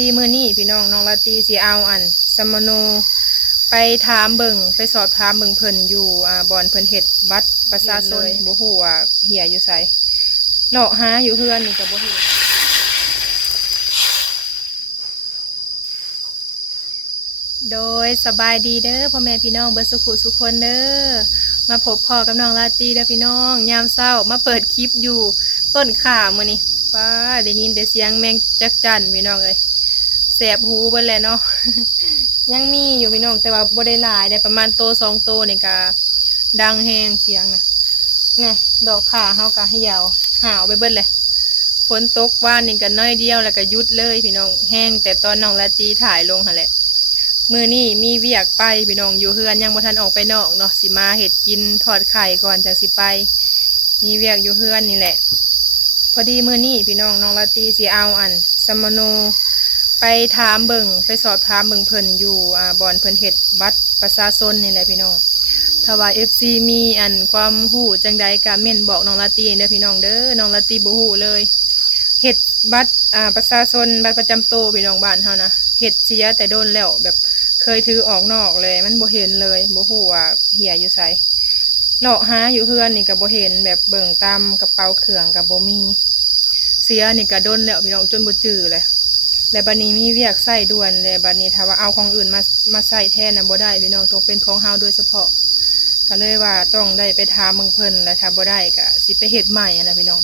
ดีมือนี่พี่น้องน้องลาตีสิเอาสมโนไปถามเบิ่งไปสอบถามเบิ่งเพิ่นอยู่บอนเพิ่นเฮ็ดบัตรประชาชนบ่ฮู้ว่าเหียอยู่ไสเลาะหาอยู่เฮือนนี่ก็บ่ฮู้โดยสบายดีเด้อพ่อแม่พี่น้องเบิดสุขุสุขคนเด้อมาพบพ่อกับน้องลาตีเด้อพี่น้องยามเช้ามาเปิดคลิปอยู่ต้นข่ามื้อนี้ป้าได้ยินแต่เสียงแมงจักจั่นพี่น้องเอ้ยแสบหูเบิ่นแหละเนาะ ยังมีอยู่พี่น้องแต่ว่าบ่ได้หลายได้ประมาณโต2 โตนี่ก็ดังแฮงเสียงนะเนี่ยดอกข่าเฮาก็เหี่ยวหาวไปเบิดเลยฝนตกว่านนี่ก็น้อยเดียวแล้วก็หยุดเลยพี่น้องแห้งแต่ตอนน้องละตีถ่ายลงหั่นแหละมื้อนี้มีเวียกไปพี่น้องอยู่เฮือนยังบ่ทันออกไปนอกเนาะสิมาเฮ็ดกินทอดไข่ก่อนจังสิไปมีเวียกอยู่เฮือนนี่แหละพอดีมื้อนี้พี่น้องน้องละตีสิเอาสมโนไปถามเบิ่งไปสอบถามเบิ่งเพิ่นอยู่บอนเพิ่นเฮ็ดบัตรประชาชนนี่แหละพี่น้องถ้าว่า FC มีความรู้จังใดก็เม่นบอกน้องลาตีเด้อพี่น้องเด้อน้องลาตีบ่ฮู้เลยเฮ็ดบัตรประชาชนบัตรประจำตัวพี่น้องบ้านเฮานะเฮ็ดเสียแต่โดนแล้วแบบเคยถือออกนอกเลยมันบ่เห็นเลยบ่ฮู้ว่าเหียอยู่ไสเลาะหาอยู่เฮือนนี่ก็บ่เห็นแบบเบิ่งตามกระเป๋าเครื่องก็บ่มีเสียนี่ก็โดนแล้วพี่น้องจนบ่จื้อเลยและบัดนี้มีเวียกใส่ด่วนเลยบัดนี้ถ้าว่าเอาของอื่นมาใส่แทนนะบ่ได้พี่น้องต้องเป็นของเฮาโดยเฉพาะก็เลยว่าต้องได้ไปถามเบิ่งเพิ่นแล้วถ้าบ่ได้ก็สิไปเฮ็ดใหม่นะพี่น้อง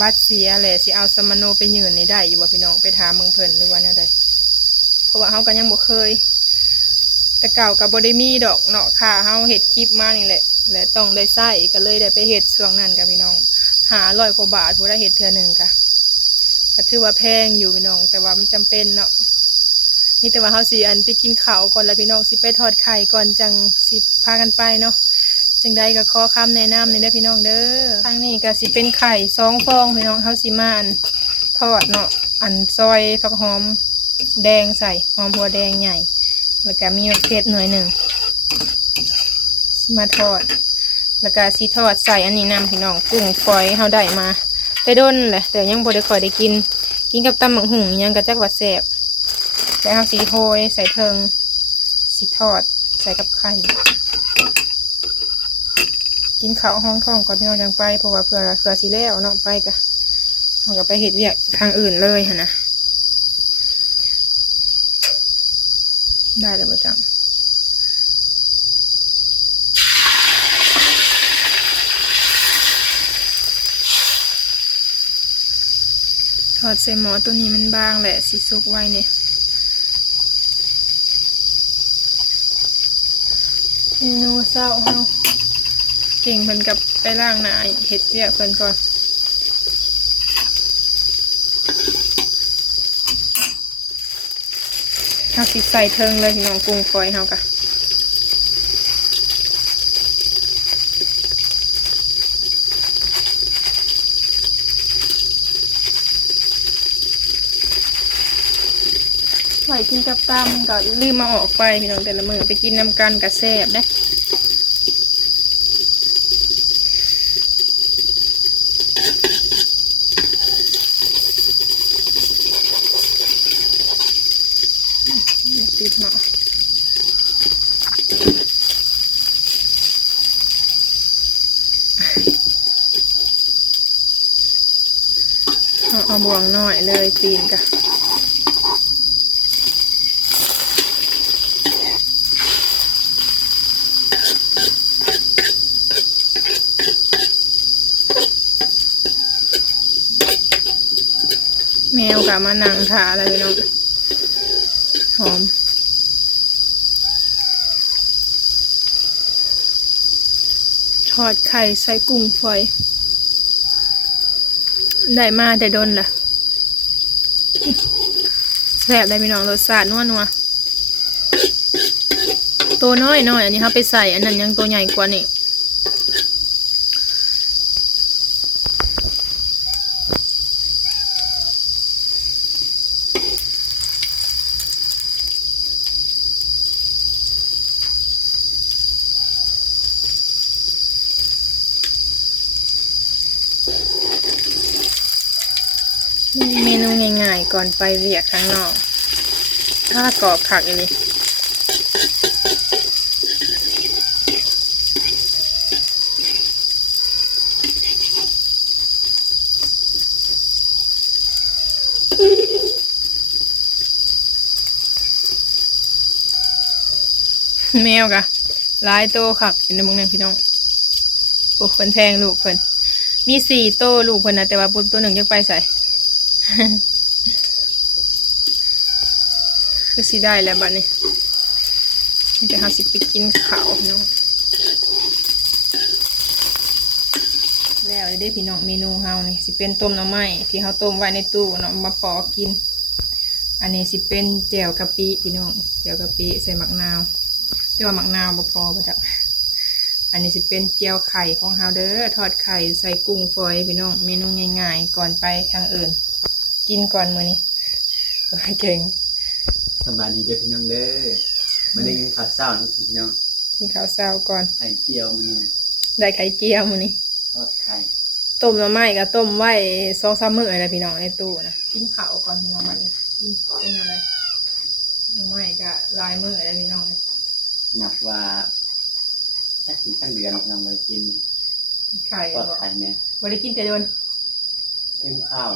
บัตรเสียแหละสิเอาสมโนไปยืนนี่ได้อยู่บ่พี่น้องไปถามเบิ่งเพิ่นหรือว่าแนวใดเพราะว่าเฮาก็ยังบ่เคยแต่เก่าก็บ่ได้มีดอกเนาะค่ะเฮาเฮ็ดคลิปมานี่แหละและต้องได้ใช้ก็เลยได้ไปเฮ็ดช่วงนั้นกับพี่น้อง500 กว่าบาทผู้ได้เฮ็ดเทื่อนึงก็ถือว่าแพงอยู่พี่น้องแต่ว่ามันจำเป็นเนาะมีแต่ว่าเฮาสิไปกินข้าวก่อนแล้วพี่น้องสิไปทอดไข่ก่อนจังสิพากันไปเนาะจังใดก็ขอคำแนะนำในเด้อพี่น้องเด้อทางนี้ก็สิเป็นไข่2 ฟองพี่น้องเฮาสิมาทอดเนาะซอยผักหอมแดงใส่หอมหัวแดงใหญ่แล้วก็มีมะเขือหน่อยหนึ่งสิมาทอดแล้วก็สิทอดใส่อันนี้นำพี่น้องกุ้งฝอยเฮาได้มาไปโดนแหละแต่ยังบ่ได้ค่อยได้กินกับตำบักหุ่งยังกระจักว่าแซ่บแต่เอาสีโหยใส่เทิงสีทอดใส่กับไข่กินข้าวห้องท้องก่อนพี่น้องจังไปเพราะว่าเผื่อสีแล้วเนาะไปกะเราก็ไปเห็ดเวียกทางอื่นเลยฮะนะได้เลยประจำทอดใส่หม้อตัวนี้มันบางแหละสีสุกไว้เนี่ยเมนูเศร้าเฮาเก่งเพิ่นกับไปล้างหน้าเห็ดเวียกเพิ่นก่อนเฮาสิใส่เทิงเลยน้องกุ้งฝอยเฮากะไหวกินกับตำก็ลืมมาออกไปพี่น้องแต่ละมือไปกินน้ำกันกับแซ่บได้ติดเนาะเอาบ่วงน้อยเลยตีนกะแมวกับมานั่งถาอะไรพี่น้องหอมทอดไข่ใส่กุ้งฝอยได้มาแต่โดนล่ะแซ่บได้พี่น้องรสชาตินัวตัวน้อยอันนี้เขาไปใส่อันนั้นยังตัวใหญ่กว่านี่เมนูง่ายๆก่อนไปเวียกข้างนอก ถ้ากรอบคักอีหลีแมวกะหลายโตคักอยู่ในเมืองนึงพี่น้องพวกเพิ่นแพงลูกเพิ่นมี4 โตลูกเพิ่นนะแต่ว่าปุตัวหนึ่งยังไปใส่ คือสิได้แล้วบัดนี้นี่จะหาสิไปกินข้าวพี่น้องแล้วได้พี่น้องเมนูเฮานี่สิเป็นต้มหน่อไม้ที่เฮาต้มไว้ในตู้เนาะมาปอกกินอันนี้สิเป็นแจ่วกะปิพี่น้องแจ่วกะปิใส่มะนาวแต่ว่ามักนาวบ่พอบ่จักอันนี้สิเป็นเจียวไข่ของเฮาเด้อทอดไข่ใส่กุ้งฝอยพี่น้องเมนูง่ายๆก่อนไปทางอื่นกินก่อนมื้อนี้ก็ให้เก่งสบายดีเด้อพี่น้องเด้อมาได้กินข้าวเช้านะพี่น้องกินข้าวเช้าก่อนไข่เจียวมีนะได้ไข่เจียวมื้อนี้ทอดไข่ต้มหน่อไม้ก็ต้มไว้2-3 มื้ออะไรพี่น้องในตู้นะกินข้าวก่อนพี่น้องบัดนี้กินเป็นอะไรหน่อไม้ก็หลายมื้ออะไรพี่น้องเลยนับว่าถ้าถึงตั้งเดือนพี่น้องเลยกินไข่ทอดไข่แม่บ่ได้กินแต่โดนเต็มข้าว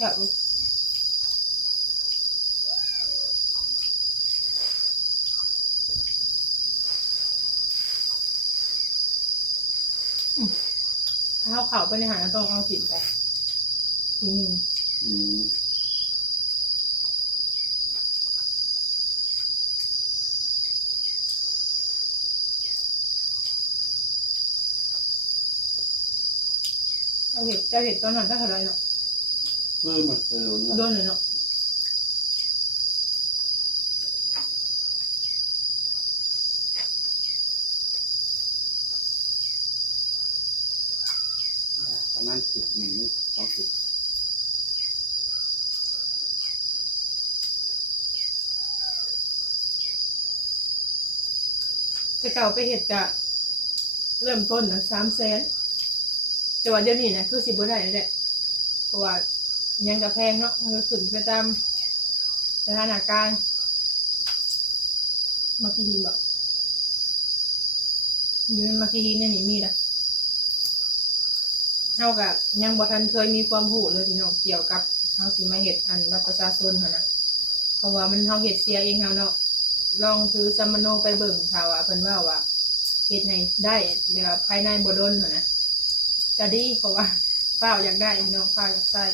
อยากถ้าเอาข้าวไปในอาหารต้องเอาสินไปคุยหนึ่งเจ้าเห็ดตอนนั้นเท่าไหร่เนาะมันโดนเลยเนาะประมาณ10 1 นี่20แต่เก่าไปเห็ดกะเริ่มต้นนะ300,000แต่ว่าเดี๋ยวนี้นะคือ10 บ่ได้แล้วแหละเพราะว่ายังกระแพงเนาะมันก็ขึ้นไปตามสถานการณ์มากี่หินบอกอยู่ในมากี่หินเนี่ยนี่มีนะเฮากับยังบ่ทันเคยมีความรู้เลยพี่น้องเกี่ยวกับเฮาสิมาเฮ็ดอันบัตรประชาชนหั่นนะเพราะว่ามันเฮาเฮ็ดเสียเองเฮาเนาะลองถือซัมมโนไปเบิ่งถ้าว่าเพิ่นว่าเฮ็ดให้ได้แบบภายในบ่โดนหั่นนะก็ดีเพราะว่าฟ้าวอยากได้พี่น้องฟ้าวอยากใช้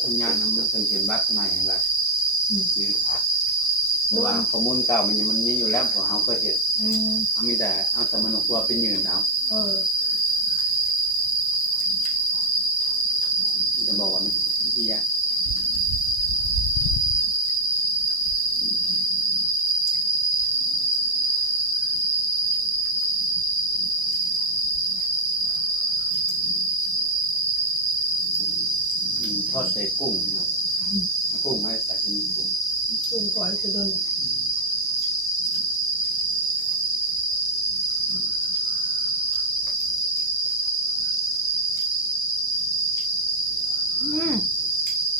สัญญาณมันเป็นเห็นบัตรใหม่แล้วยืนค่ะเพราะว่าข้อมูลเก่ามันมีอยู่แล้วเพราะเขาเคยเห็นเขามีแต่เอาแต่มันกลัวเป็นยืนเอาจะบอกว่ามันที่ยากทอดใส่กุ้งนะครับกุ้งไม่ใส่จะมีกุ้งก่อนจะโดน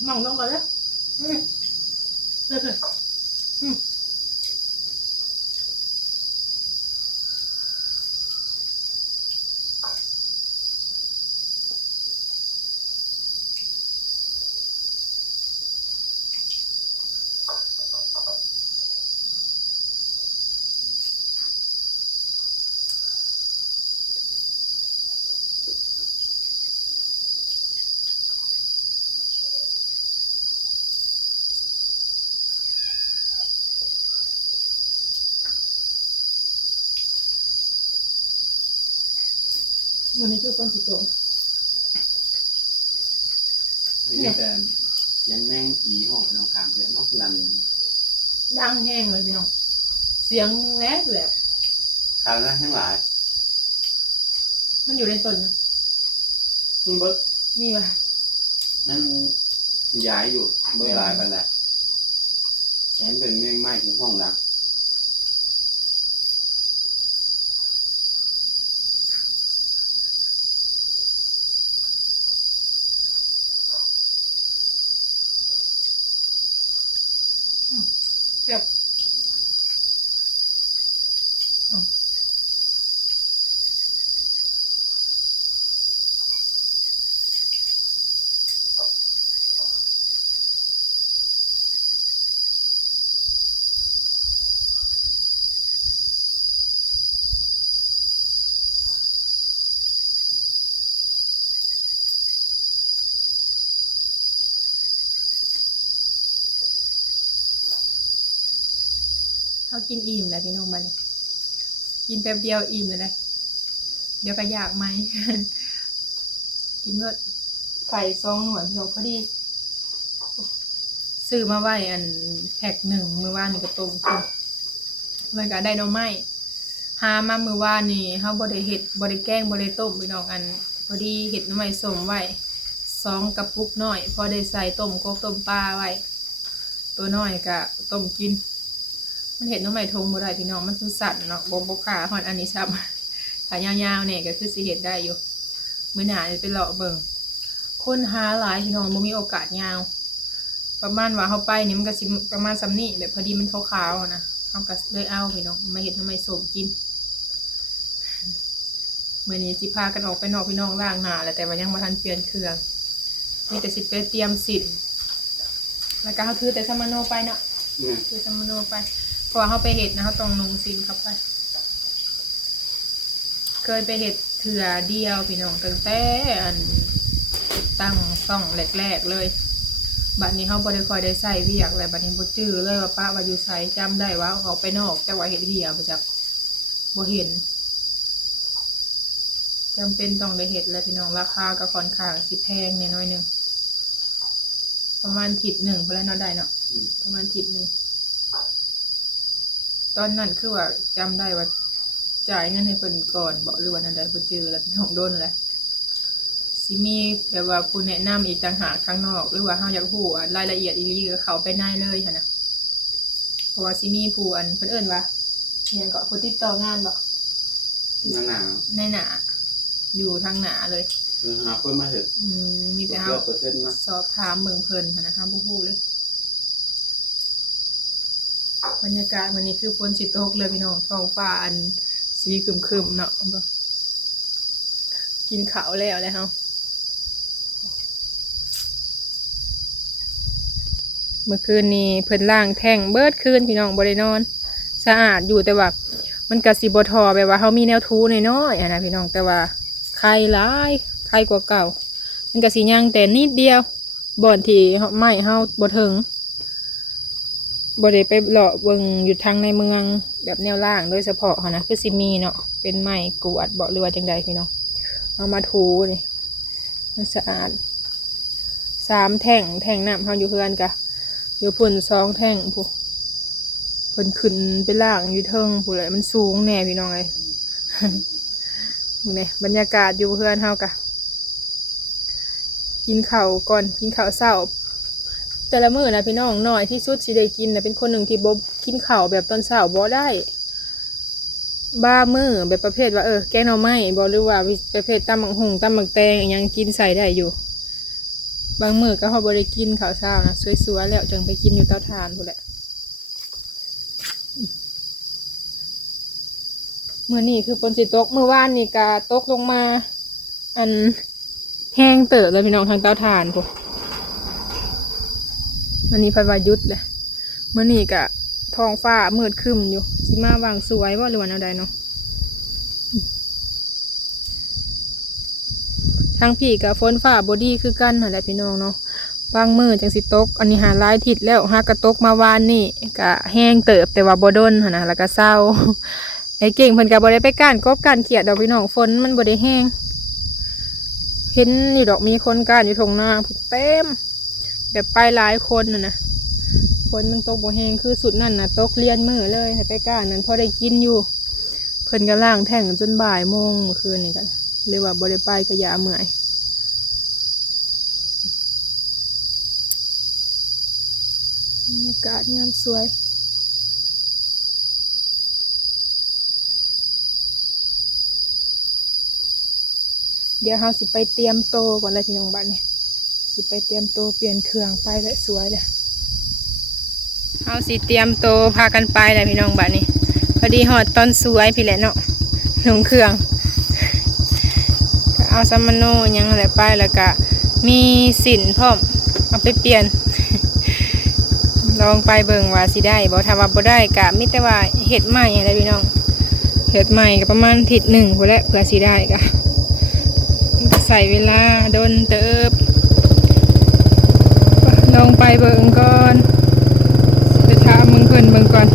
มองลงก่อนแล้วเลยวันนี้คือต้นสิโตนี่แต่ยังแม่งอีห้องไปตรงกลางเลยนอกนั้นดังแห้งเลยพี่น้องเสียงแหลแหลบข่าวนั้นทั้งหลายมันอยู่ในต้นนะนี่เบิร์นี่ป่ะนั่นย้ายอยู่เบื่อหลายไปแหละแขนเป็นเมี่ยงไม้ถึงห้องละ กินอิ่มแล้วพี่น้องบัดนี้กินแป๊บเดียวอิ่มเลยเดี๋ยวก็อยากไหม กินก็ไข่ซองหน่วยพี่น้องพอดีซื้อมาไว้อันแพ็คหนึ่งมื้อวานนี่ก็ต้มกินมันก็ได้หน่อไม้หามามื้อวานนี่เฮาบ่ได้เฮ็ดบ่ได้แกงบ่ได้ต้มพี่น้องอันพอดีเฮ็ดหน่อไม้ส้มไว้2กระปุกน้อยพอได้ใส่ต้มกบต้มปลาไว้ตัวน้อยก็ต้มกินมันเห็ดหน่อไม้ทงบ่ได้พี่น้องมันสั่นเนาะบ่ขาฮอดอันนี้ซ้ำถ้ายาวๆเนี่ยก็คือสิเฮ็ดได้อยู่มื้อหน้าจะไปเลาะเบิ่งคนหาหลายพี่น้องบ่มีโอกาสยาวประมาณว่าเฮาไปนี่มันก็สิประมาณซ้ำนี้แบบพอดีมันขาวๆนะเฮาก็เลยเอาพี่น้องมาเฮ็ดหน่อไม้ส้มกินมื้อนี้สิพากันออกไปนอกพี่น้องล้างหน้าแล้วแต่ว่ายังบ่ทันเปลี่ยนเครื่องมีแต่สิไปเตรียมสินแล้วก็เฮาถือแต่สมโนไปเนาะถือสมโนไปเพราะว่าเฮาไปเฮ็ดนะเฮาต้องลงสินเข้าไปเคยไปเฮ็ดเถื่อเดียวพี่น้องตั้งแต่อันตั้งซ่องแรกๆเลยบัดนี้เฮาบ่ได้ค่อยได้ใช้เวียกแล้วบัดนี้บ่จื้อเลยว่าป้าว่าอยู่ไสจำได้ว่าเขาไปนอกแต่ว่าเฮ็ดเหี่ยบ่จักบ่เห็นจำเป็นต้องได้เฮ็ดแล้วพี่น้องราคาก็ค่อนข้างสิแพงแน่น้อยนึงประมาณทิศ1พุ่นแล้วเนาะได้เนาะประมาณทิศ1ตอนนั้นคือว่าจำได้ว่าจ่ายเงินให้เพิ่นก่อนบอกหรือว่านั่นได้บ่จื้อแล้วพี่น้องโดนแหละสิมีแบบว่าผู้แนะนำอีกต่างหากข้างนอกหรือว่าเฮาอยากรู้รายละเอียดอีหลีก็เข้าไปในเลยหั่นน่ะเพราะว่าสิมีผู้อันเพิ่นเอิ้นว่าอิหยังก็ผู้ติดต่องานบ่ในหน้าอยู่ทางหน้าเลยหาคนมาเฮ็ดมีแต่เฮาสอบถามเบิ่งเพิ่นหั่นนะเฮาบ่ฮู้เลยบรรยากาศวันนี้คือฝนสิตกเลยพี่น้องท้องฟ้าอันสีครึมๆเนาะกินข้าวแล้วเฮาเมื่อคืนนี้เพิ่นล้างแท่งเบิดคืนพี่น้องบ่ได้นอนสะอาดอยู่แต่ว่ามันก็สิบ่ทอแบบว่าเฮามีแนวทูน้อยๆนะพี่น้องแต่ว่าไข่หลายไข่กว่าเก่ามันก็สิย่างแต่นิดเดียวบ่อนที่ไม้เฮาบ่ถึงบ่ได้ไปเลาะเบิ่งอยู่ทางในเมืองแบบแนวล่างโดยเฉพาะนะคือสิมีเนาะเป็นไม้กวาดบ่หรือว่าจังใดพี่น้องเอามาถูนี่มันสะอาด3แท่งน้ำเฮาอยู่เฮือนกะอยู่พุ่น2แท่งผู้เพิ่นขึ้นไปล่างอยู่เทิงผู้แหละมันสูงแน่พี่น้องเอ้ย นี่บรรยากาศอยู่เฮือนเฮากะกินข้าวก่อนกินข้าวเช้าแต่ละมื้อนะพี่น้องน้อยที่สุดสิได้กินนะเป็นคนหนึ่งที่บ่กินข้าวแบบตอนเช้าบ่ได้บ้ามื้อแบบประเภทว่าแกงหน่อไม้บ่หรือว่าประเภทตำบักหุ่งตำบักแตงยังกินใส่ได้อยู่บางมื้อก็เฮาบ่ได้กินข้าวเช้านะสวยๆแล้วจึงไปกินอยู่เตาถ่านพุ่นแหละมื้อนี้คือฝนสิตกมื้อวานนี่ก็ตกลงมาอันแห้งเติบเลยพี่น้องทางเตาถ่านพุ่นวันนี้พัดวายุดเลยเมื่อนี้กะท้องฟ้ามืดครึ้มอยู่สิมาวางสวยว่าหรือว่าแนวใดเนาะทางพี่กับฝนฟ้าบอดี้คือกันนั่นแหละพี่น้องเนาะบางมือจังสิตกอันนี้หาลายทิศแล้วหากระตกมาวานนี่กะแห้งเติบแต่ว่าบ่ดนหั่นนะแล้วก็เศร้าไอ้เก่งเพิ่นก็บ่ได้ไปก้านกบก้านเขียดดอกพี่น้องฝนมันบ่ได้แห้งเห็นอยู่ดอกมีคนก้านอยู่ทงหน้าเต็มแบบไปหลายคนน่ะนะฝนมันตกบ่แห้งคือสุดนั่นน่ะตกเลียนมือเลยไปก้านนั้นพอได้กินอยู่เพิ่นก็ล่างแท่งจนบ่ายโมงเมื่อคืนนี่กันเลยว่าบ่ได้ไปก็อย่าเมื่อยบรรยากาศงามสวยเดี๋ยวเราสิไปเตรียมโตก่อนเลยพี่น้องบ้านนี่สิไปเตรียมโตเปลี่ยนเครื่องไปเลยสวยเลยเราสิเตรียมโตพากันไปเลยพี่น้องบ้านนี่พอดีหอดตอนสวยพี่แหละเนาะลงเครื่องก็เอาซัมมาโนยังอะไรไปแล้วก็มีสินพร้อมเอาไปเปลี่ยน ลองไปเบิ่งว่าสิได้บ่ถ้าว่าบ่ได้ก็มิแต่ว่าเฮ็ดใหม่อะไรพี่น้องเฮ็ดใหม่ก็ประมาณอาทิตย์หนึ่งพุ่นแหละเพื่อสิได้ก็ใส่เวลาโดนเติบลองไปเบิ่งก่อนไปถามมึงเพิ่นเบิ่งก่อน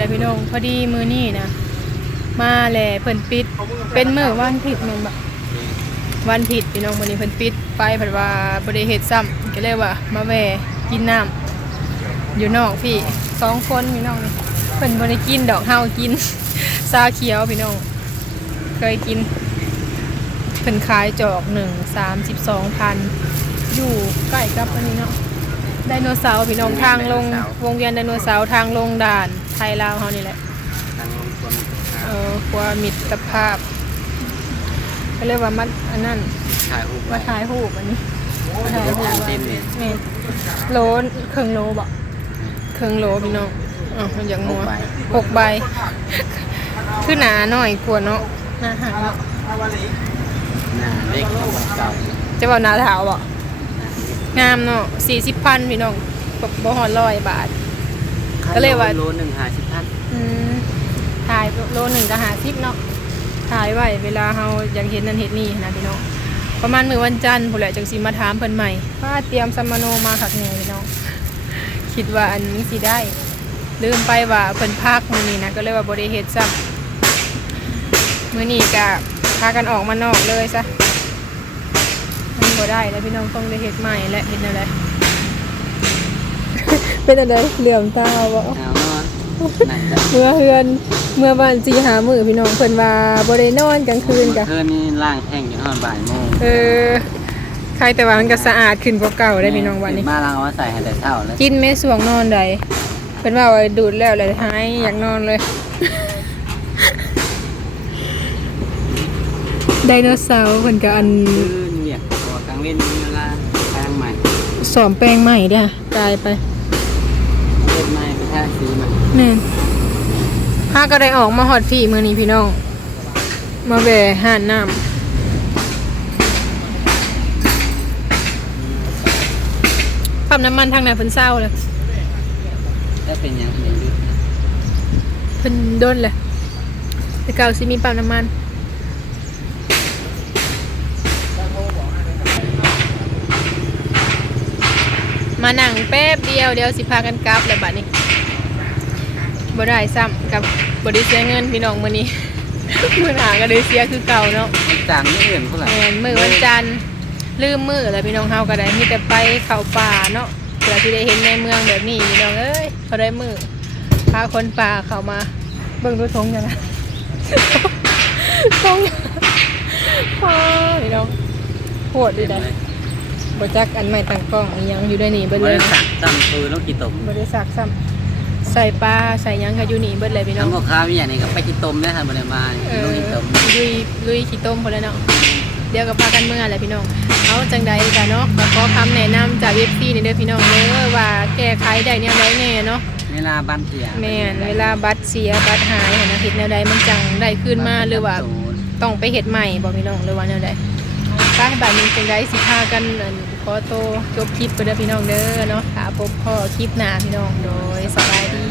แล้วพี่น้องพอดีมื้อนี้นะมาแหละเพิ่นปิดเป็นมื้อวันผิดแม่นบ่วันผิดพี่น้องมื้อนี้เพิ่นปิดไปเพิ่นว่าบ่ได้เฮ็ดซ้ำก็เลยว่ามาแวะกินน้ำอยู่นอกพี่2คนพี่น้องนี่เพิ่นบ่ได้กินดอกเฮากิน ชาเขียวพี่น้องเคยกินเพิ่นขายจอก32,000อยู่ใกล้กับอันนี้เนาะไดโนเสาร์พี่น้องทางลงวงเวียนไดโนเสาร์ทางลงด่านไทยลาวเฮานี่แหละ ทางลงคน ความมิตรภาพก็เรียกว่ามัดอันนั้น ถ่ายรูป มาถ่ายรูปอันนี้มาถ่ายรูป เต็มเลย นี่โลครึ่งโลบ่ครึ่งโลพี่น้องอย่างงัว6 ใบคือหนาหน่อยกว่าเนาะหนาหาเนาะ หน้าเล็กกว่าเก่า จะว่าหนาเท้าบ่งามเนาะ40,000พี่น้องบ่ฮอด100 บาท ก็เลยว่า โล1 50,000 ถ่ายโล1ก็50เนาะถ่ายไว้เวลาเฮาอยากเห็นนั่นเห็นนี่นะพี่น้องประมาณมื้อวันจันทร์พุ่นแหละจังสิมาถามเพิ่นใหม่ว่าเตรียมสัมมโนมาคักแน่พี่น้องคิดว่าอันนี้สิได้ลืมไปว่าเพิ่นพักมื้อนี้นะก็เลยว่าบ่ได้เฮ็ดซ้ำมื้อนี้ก็พากันออกมานอกเลยซะมันบ่ได้แล้วพี่น้องต้องได้เฮ็ดใหม่และเฮ็ดแนวใด เป็นอะไรเหลื่อมตาบ่ เอาเนาะไหนจ้ะ เมื่อวัน4 5มื้อพี่น้องเพิ่นว่าบ่ได้นอนกลางคืนกะ เมื่อคืนนี่ล่างแห้งอยู่ตอนบ่ายโมง ใครแต่ว่ามันก็สะอาดขึ้นกว่าเก่าได้พี่น้องวันนี้ มาล้างเอามาใส่ให้แต่เช้าเลย กินแม่สวงนอนใดเพิ่นว่าว่าดูดแล้วเลยหายอยากนอนเลย ไดโนเสาร์เพิ่นก็อัน คือเนี่ยตัวกลางเล่นมีเวลาแปลงใหม่ สอมแปลงใหม่เด้อกลายไป เล่นใหม่ไปแค่สีใหม่ แม่นพาก็ได้ออกมาฮอดพี่มื้อนี้พี่น้องมาแวะหาดน้ำปั๊มน้ำมันทางไหนเพิ่นเศร้าเลย ถ้าเป็นอย่างเป็นยุทธ เพิ่นโดนเลยแต่เก่าสิมีปั๊มน้ำมันมานั่งแป๊บเดียวเดี๋ยวสิพากันกลับแล้วบัดนี้บ่ได้ซ้ำกับบ่ได้เสียเงินพี่น้องมื้อนี้ มื้อหน้าก็ได้เสียคือเก่าเนาะ จางไม่อื่นเท่าไหร่ แม่นมื้อวันจันทร์ลืมมื้อแล้วพี่น้องเฮาก็ได้มีแต่ไปเข้าป่าเนาะเพื่อที่ได้เห็นในเมืองแบบนี้พี่น้องเอ้ยเขาได้มื้อพาคนป่าเข้ามาเบิ่งดูทงจังนะ ทงพอพี่น้องโหดดีได้บ่จักอันใหม่ตั้งกล้องอีหยังอยู่ได้นี่เบิด บ เลย ริษัทตั้งคือลูกกี่ตม บ่ได้ซักซ้ำใส่ปลาใส่หยังก็อยู่นี่เบิดเลยพี่น้อ ทั้ ง งพ่อค้ามีอย่างนี้กับไปกี่ตมนะครับบริมาลูกกี่ตม ลุยขี้ต้มพอแล้วเนาะเดี๋ยวก็พากันเมื่อแหละพี่น้องเอาจังใดกันเนาะก็ขอคำแนะนำจาก FC นี่เด้อพี่น้องเด้อว่าแก้ไขได้แนวใดแน่เนาะ เวลาบ้านเสีย แม่นเวลาบัตรเสียบัตรหายหั้นนะเฮ็ดแนวใดมันจังได้คืนมาหรือว่าต้องไปเฮ็ดใหม่บ่พี่น้องหรือว่าแนวใดไปบัดนี้จังใดสิพากันขอโตวจบคลิปไปเด้อพี่น้องเด้อเนาะถ้าพบพ่อคลิปหน้าพี่น้องโดยสบายดี